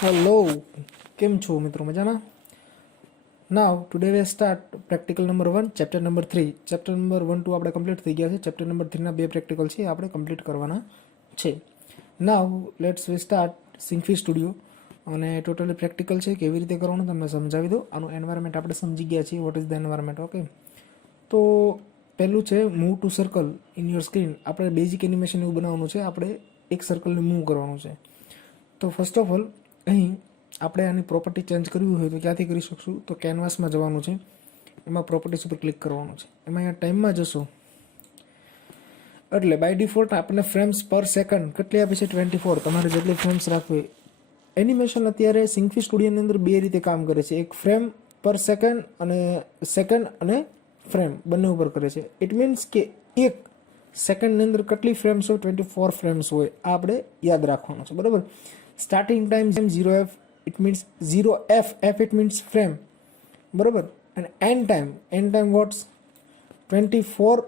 Hello, કેમ છો મિત્રો? મજામાં? Now today we start practical number 1 chapter number 3. Chapter number 1 2 આપણે કમ્પ્લીટ થઈ ગયા છે. ચેપ્ટર નંબર 3 ના બે પ્રેક્ટિકલ છે, આપણે કમ્પ્લીટ કરવાના છે. Now let's we start Synfig Studio. અને ટોટલી પ્રેક્ટિકલ છે, કેવી રીતે કરવાનું તમને સમજાવી દો. આનું એન્વાયરમેન્ટ આપણે સમજી ગયા છીએ, what is the environment. Okay, તો પહેલું છે move to circle in your screen. આપણે બેઝિક એનિમેશન એવું બનાવવાનું છે, આપણે એક સર્કલને મૂવ કરવાનું છે. તો ફર્સ્ટ ઓફ ઓલ અહીં આપણે આની પ્રોપર્ટી ચેન્જ કરવી હોય તો ક્યાંથી કરી શકશું? તો કેનવાસમાં જવાનું છે, એમાં પ્રોપર્ટીઝ ઉપર ક્લિક કરવાનું છે. એમાં અહીંયા ટાઈમમાં જશો એટલે બાય ડિફોલ્ટ આપણને ફ્રેમ્સ પર સેકન્ડ કેટલી આપે છે? 24. તમારે જેટલી ફ્રેમ્સ રાખવી. એનિમેશન અત્યારે સિંફી સ્ટુડિયોની અંદર બે રીતે કામ કરે છે, એક ફ્રેમ પર સેકન્ડ અને ફ્રેમ બંને ઉપર કરે છે. ઇટ મીન્સ કે એક સેકન્ડની અંદર કેટલી ફ્રેમ્સ હોય? 24 ફ્રેમ્સ હોય. આ આપણે યાદ રાખવાનું છે, બરાબર. Starting time 0f, it means 0f, f it means frame, બરાબર. અને એન્ડ ટાઈમ વોટ્સ 24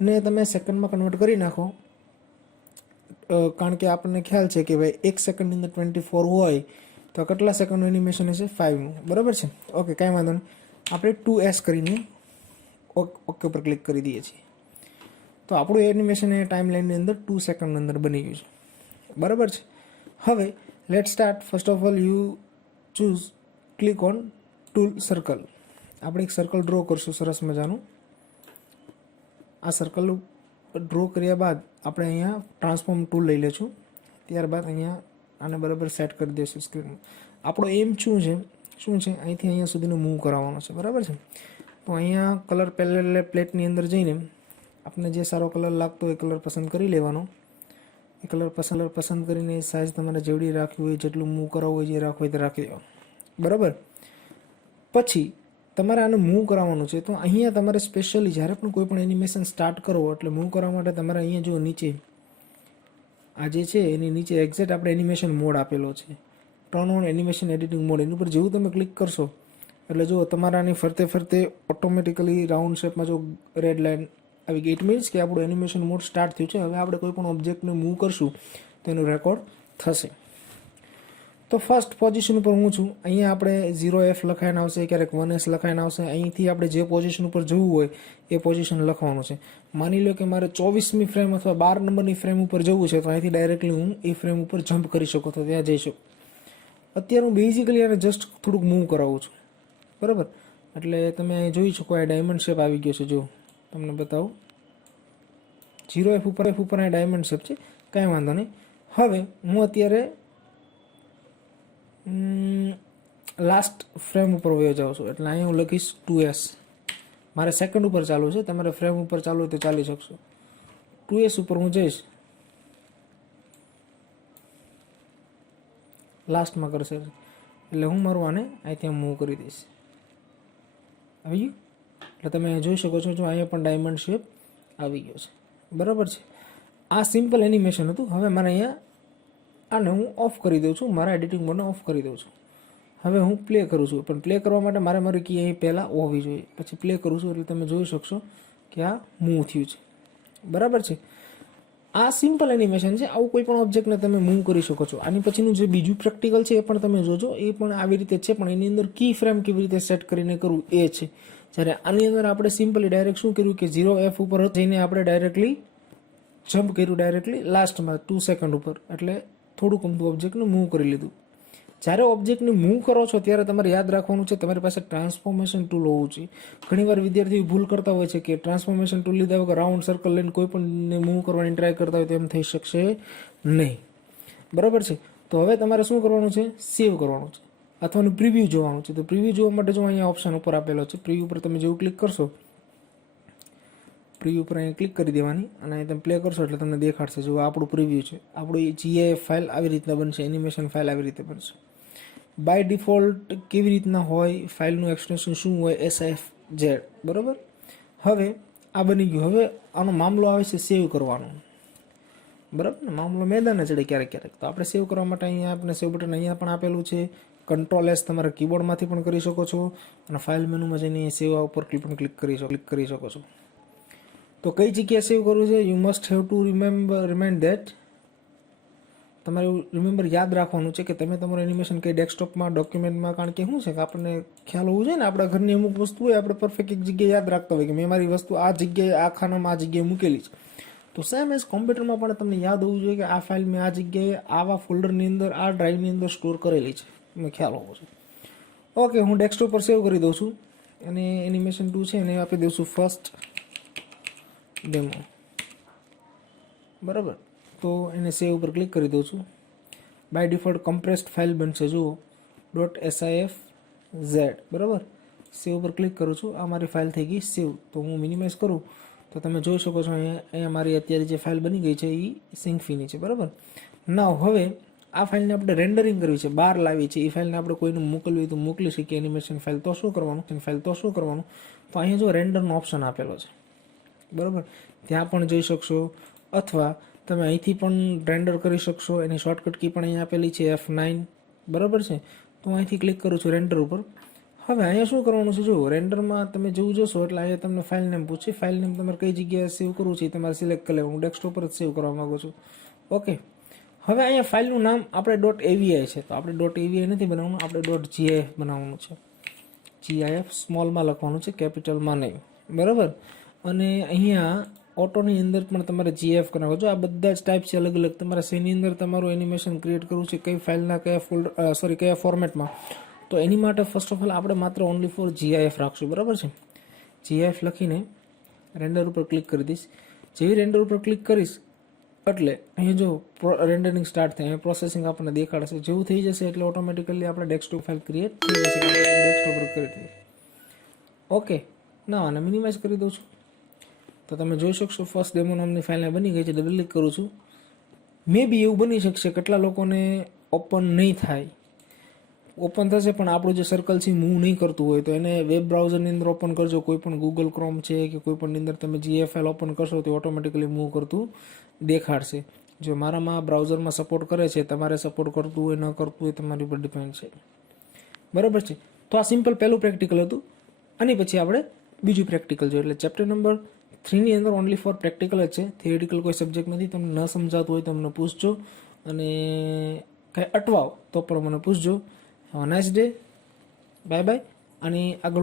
ને તમે સેકન્ડમાં કન્વર્ટ કરી નાખો, કારણ કે આપણને ખ્યાલ છે કે ભાઈ એક સેકન્ડની અંદર 24 હોય તો કેટલા સેકન્ડનું એનિમેશન હશે? 5નું, બરાબર છે. ઓકે, કાંઈ વાંધો નહીં. આપણે 2s કરીને ઓકે ઉપર ક્લિક કરી દઈએ છીએ, તો આપણું એનિમેશન એ ટાઈમ લાઈનની અંદર 2 સેકન્ડની અંદર બની ગયું છે, બરાબર છે. હવે late start. First of all you choose click on tool circle. આપણે એક સર્કલ ડ્રો કરશું સરસ મજાનું. આ સર્કલ ડ્રો કર્યા બાદ આપણે અહીંયા ટ્રાન્સફોર્મ ટૂલ લઈ લઈશું. ત્યારબાદ અહીંયા આને બરાબર સેટ કરી દઈશું સ્ક્રીનમાં. આપણો એમ શું છે? અહીંથી અહીંયા સુધીનો મૂવ કરાવવાનો છે, બરાબર છે. તો અહીંયા કલર પ્લેટની અંદર જઈને આપણે જે સારો કલર લાગતો હોય કલર પસંદ કરી લેવાનો. એ કલર પસંદ કરીને સાઇઝ તમારે જેવડી રાખવી હોય, જેટલું મૂવ કરાવવું હોય, જે રાખવું હોય તે રાખી દેવાનું, બરાબર. પછી તમારે આને મૂવ કરાવવાનું છે. તો અહીંયા તમારે સ્પેશિયલી જ્યારે પણ કોઈ પણ એનિમેશન સ્ટાર્ટ કરો એટલે મૂવ કરવા માટે તમારે અહીંયા જો નીચે આ જે છે એની નીચે એક્ઝેક્ટ આપણે એનિમેશન મોડ આપેલો છે, turn on animation editing mode. એની ઉપર જેવું તમે ક્લિક કરશો એટલે જો તમારાની ફરતે ઓટોમેટિકલી રાઉન્ડ શેપમાં જો રેડ લાઇન આવી ગઈ. ઇટ મીન્સ કે આપણું એનિમેશન મોડ સ્ટાર્ટ થયું છે. હવે આપણે કોઈ પણ ઓબ્જેક્ટને મૂવ કરશું તો એનું રેકોર્ડ થશે. તો ફર્સ્ટ પોઝિશન ઉપર હું છું. અહીંયા આપણે 0f લખાઈને આવશે, ક્યારેક 1s લખાઈને આવશે. અહીંથી આપણે જે પોઝિશન ઉપર જવું હોય એ પોઝિશન લખવાનું છે. માની લો કે મારે 24મી ફ્રેમ અથવા 12 નંબરની ફ્રેમ ઉપર જવું છે, તો અહીંથી ડાયરેક્ટલી હું એ ફ્રેમ ઉપર જમ્પ કરી શકું, તો ત્યાં જઈ શકું. અત્યારે હું બેઝિકલી આને જસ્ટ થોડુંક મૂવ કરાવું છું, બરાબર. એટલે તમે અહીં જોઈ શકો આ ડાયમંડ શેપ આવી ગયો છે. જો તમને બતાવું, 0f ઉપર આ ડાયમંડ શેપ છે, કાંઈ વાંધો નહીં. હવે હું અત્યારે લાસ્ટ ફ્રેમ ઉપર વયો જાઉં છું, એટલે અહીં હું લખીશ 2s. મારે સેકન્ડ ઉપર ચાલુ છે, તમારે ફ્રેમ ઉપર ચાલુ હોય તો ચાલી શકશો. 2s ઉપર હું જઈશ, લાસ્ટમાં કરશે એટલે હું મારું આને અહીંથી મૂવ કરી દઈશ. આવી ગયું? એટલે તમે જોઈ શકો છો, જો અહીંયા પણ ડાયમંડ શેપ આવી ગયો છે, બરાબર છે. આ સિમ્પલ એનિમેશન હતું. હવે મારે અહીંયા આને હું ઓફ કરી દઉં છું, મારા એડિટિંગ મોડને ઓફ કરી દઉં છું. હવે હું પ્લે કરું છું, પણ પ્લે કરવા માટે મારી કી અહીં પહેલાં હોવી જોઈએ. પછી પ્લે કરું છું એટલે તમે જોઈ શકશો કે આ મૂવ થયું છે, બરાબર છે. આ સિમ્પલ એનિમેશન છે. આવું કોઈ પણ ઓબ્જેક્ટને તમે મૂવ કરી શકો છો. આની પછીનું જે બીજું પ્રેક્ટિકલ છે એ પણ તમે જોજો, એ પણ આવી રીતે છે, પણ એની અંદર કી ફ્રેમ કેવી રીતે સેટ કરીને કરવું એ છે. જ્યારે આની અંદર આપણે સિમ્પલી ડાયરેક્ટ શું કર્યું કે 0f ઉપર જઈને આપણે ડાયરેક્ટલી જમ્પ કર્યું, ડાયરેક્ટલી લાસ્ટમાં 2 સેકન્ડ ઉપર, એટલે થોડુંક અમથું ઓબ્જેક્ટને મૂવ કરી લીધું. જ્યારે ઓબ્જેક્ટને મૂવ કરો છો ત્યારે તમારે યાદ રાખવાનું છે તમારી પાસે ટ્રાન્સફોર્મેશન ટૂલ હોવું જોઈએ. ઘણીવાર વિદ્યાર્થીઓ ભૂલ કરતા હોય છે કે ટ્રાન્સફોર્મેશન ટૂલ લીધા વગર રાઉન્ડ સર્કલ લઈને કોઈ પણને મૂવ કરવાની ટ્રાય કરતા હોય તો એમ થઈ શકશે નહીં, બરાબર છે. તો હવે તમારે શું કરવાનું છે? સેવ કરવાનું છે અથવા પ્રિવ્યૂ જોવાનું છે. તો પ્રિવ્યૂ જોવા માટે જો અહીંયા ઓપ્શન ઉપર આપેલો છે, પ્રિવ્યૂ ઉપર તમે જેવું ક્લિક કરશો, પ્રિવ્યૂ ઉપર અહીંયા ક્લિક કરી દેવાની અને અહીં તમે પ્લે કરશો એટલે તમને દેખાડશે. જો આપણું પ્રિવ્યૂ છે, આપણું GIF ફાઇલ આવી રીતના બનશે, એનિમેશન ફાઇલ આવી રીતે બનશે. બાય ડિફોલ્ટ કેવી રીતના હોય, ફાઇલનું એક્સટેન્શન શું હોય? SFZ, બરાબર. હવે આ બની ગયું. હવે આનો મામલો આવે છે સેવ કરવાનો, બરાબર ને. મામલો મેદાને ચડે ક્યારેક. તો આપણે સેવ કરવા માટે અહીંયા આપણે સેવ બટન અહીંયા પણ આપેલું છે. Ctrl+S તમારા કીબોર્ડમાંથી પણ કરી શકો છો અને ફાઇલ મેનુમાં જઈને સેવ ઉપર પણ ક્લિક કરી શકો છો. તો કઈ જગ્યાએ સેવ કરવું છે? You must have to remind that તમારે રિમેમ્બર યાદ રાખવાનું છે કે તમે તમારું એનિમેશન કઈ ડેસ્કટોપમાં ડોક્યુમેન્ટમાં, કારણ કે શું છે કે આપણને ખ્યાલ હોવું જોઈએ ને, આપણા ઘરની અમુક વસ્તુ હોય આપણે પરફેક્ટ એક જગ્યાએ યાદ રાખતા હોય કે મેં મારી વસ્તુ આ જગ્યાએ, આ ખાનામાં, આ જગ્યાએ મૂકેલી છે. તો સેમ એઝ કોમ્પ્યુટરમાં પણ તમને યાદ હોવું જોઈએ કે આ ફાઇલ મેં આ જગ્યાએ, આવા ફોલ્ડરની અંદર, આ ડ્રાઈવની અંદર સ્ટોર કરેલી છે, મને ખ્યાલ હોવો જોઈએ. ઓકે, હું ડેસ્કટોપ પર સેવ કરી દઉં છું અને એનિમેશન 2 છે એને આપી દઉં છું ફર્સ્ટ ડેમો. બરાબર, તો એને સેવ ઉપર ક્લિક કરી દઉં છું. બાય ડિફોલ્ટ કમ્પ્રેસ્ડ ફાઇલ બનશે, જુઓ .sif.z. બરાબર, સેવ ઉપર ક્લિક કરું છું, આ મારી ફાઇલ થઈ ગઈ સેવ. તો હું મિનિમાઇઝ કરું તો તમે જોઈ શકો છો અહીંયા મારી અત્યારે જે ફાઇલ બની ગઈ છે એ સિંકફીની છે. બરાબર, ના હવે આ ફાઇલને આપણે રેન્ડરિંગ કરવી છે, બહાર લાવી છે. એ ફાઇલને આપણે કોઈને મોકલવી હોય તો મોકલી શકીએ એનિમેશન ફાઇલ. તો શું કરવાનું, તો અહીંયા જો રેન્ડરનો ઓપ્શન આપેલો છે. બરાબર, ત્યાં પણ જઈ શકશો, અથવા તમે અહીંથી પણ રેન્ડર કરી શકશો. એની શોર્ટકટ કી પણ અહીંયા આપેલી છે F9. બરાબર છે, તો અહીંથી ક્લિક કરું છું રેન્ડર ઉપર. હવે અહીંયા શું કરવાનું છે, જો રેન્ડરમાં તમે જેવું જોશો એટલે અહીંયા તમને ફાઇલ નેમ પૂછે. ફાઇલ નેમ તમારે કઈ જગ્યાએ સેવ કરવું છે તમારે સિલેક્ટ કરી લેવાનું. હું ડેસ્કટોપ પર જ સેવ કરવા માંગુ છું. ઓકે, હવે અહીંયા ફાઇલનું નામ આપણે .avi છે, તો આપણે .avi નથી બનાવવાનું, આપણે .gif બનાવવાનું છે. gif સ્મોલમાં લખવાનું છે, કેપિટલમાં નહીં. બરાબર, અને અહીંયા ઓટોની અંદર પણ તમારે gif કરવાનું છે. આ બધા જ ટાઈપ છે અલગ અલગ. તમારે શેની અંદર તમારું એનિમેશન ક્રિએટ કરવું છે, કઈ ફાઇલના કયા ફોલ્ડર, કયા ફોર્મેટમાં, તો એની માટે ફર્સ્ટ ઓફ ઓલ આપણે માત્ર ઓનલી ફોર gif રાખશું. બરાબર છે, gif લખીને રેન્ડર ઉપર ક્લિક કરી દઈશ. જેવી રેન્ડર ઉપર ક્લિક કરીશ એટલે અહીંયા જો રેન્ડરિંગ સ્ટાર્ટ થાય, પ્રોસેસિંગ આપણને દેખાડશે. જેવું થઈ જશે એટલે ઓટોમેટિકલી આપણે ડેસ્કટોપ ફાઇલ ક્રિએટ થઈ જશે. ડેસ્કટોપ પર ક્રિએટ થઈ. ઓકે, ના આને મિનિમાઇઝ કરી દઉં છું તો તમે જોઈ શકશો ફર્સ્ટ ડેમો નામની ફાઇલ બની ગઈ છે. ડબલ ક્લિક કરું છું. મે બી એવું બની શકશે કેટલા લોકોને ઓપન નહીં થાય, ઓપન થશે પણ આપણું જે સર્કલ છે મૂવ નહીં કરતું હોય, તો એને વેબ બ્રાઉઝરની અંદર ઓપન કરજો. કોઈ પણ ગૂગલ ક્રોમ છે કે કોઈ પણ અંદર તમે GF ફાઇલ ઓપન કરશો તો ઓટોમેટિકલી મૂવ કરતું દેખાડશે. જો મારામાં બ્રાઉઝરમાં સપોર્ટ કરે છે, તમારે સપોર્ટ કરતું હોય ન કરતું હોય તમારી ઉપર ડિપેન્ડ છે. બરાબર છે, તો આ સિમ્પલ પહેલું પ્રેક્ટિકલ હતું. અને પછી આપણે બીજું પ્રેક્ટિકલ જોઈએ. એટલે ચેપ્ટર નંબર 3 ની અંદર ઓનલી ફોર પ્રેક્ટિકલ જ છે, થિયરિટિકલ કોઈ સબ્જેક્ટ નથી. તમને ન સમજાતું હોય તો મને પૂછજો, અને કાંઈ અટવાવ તો પણ મને પૂછજો. Nice day, bye bye. અને આગળ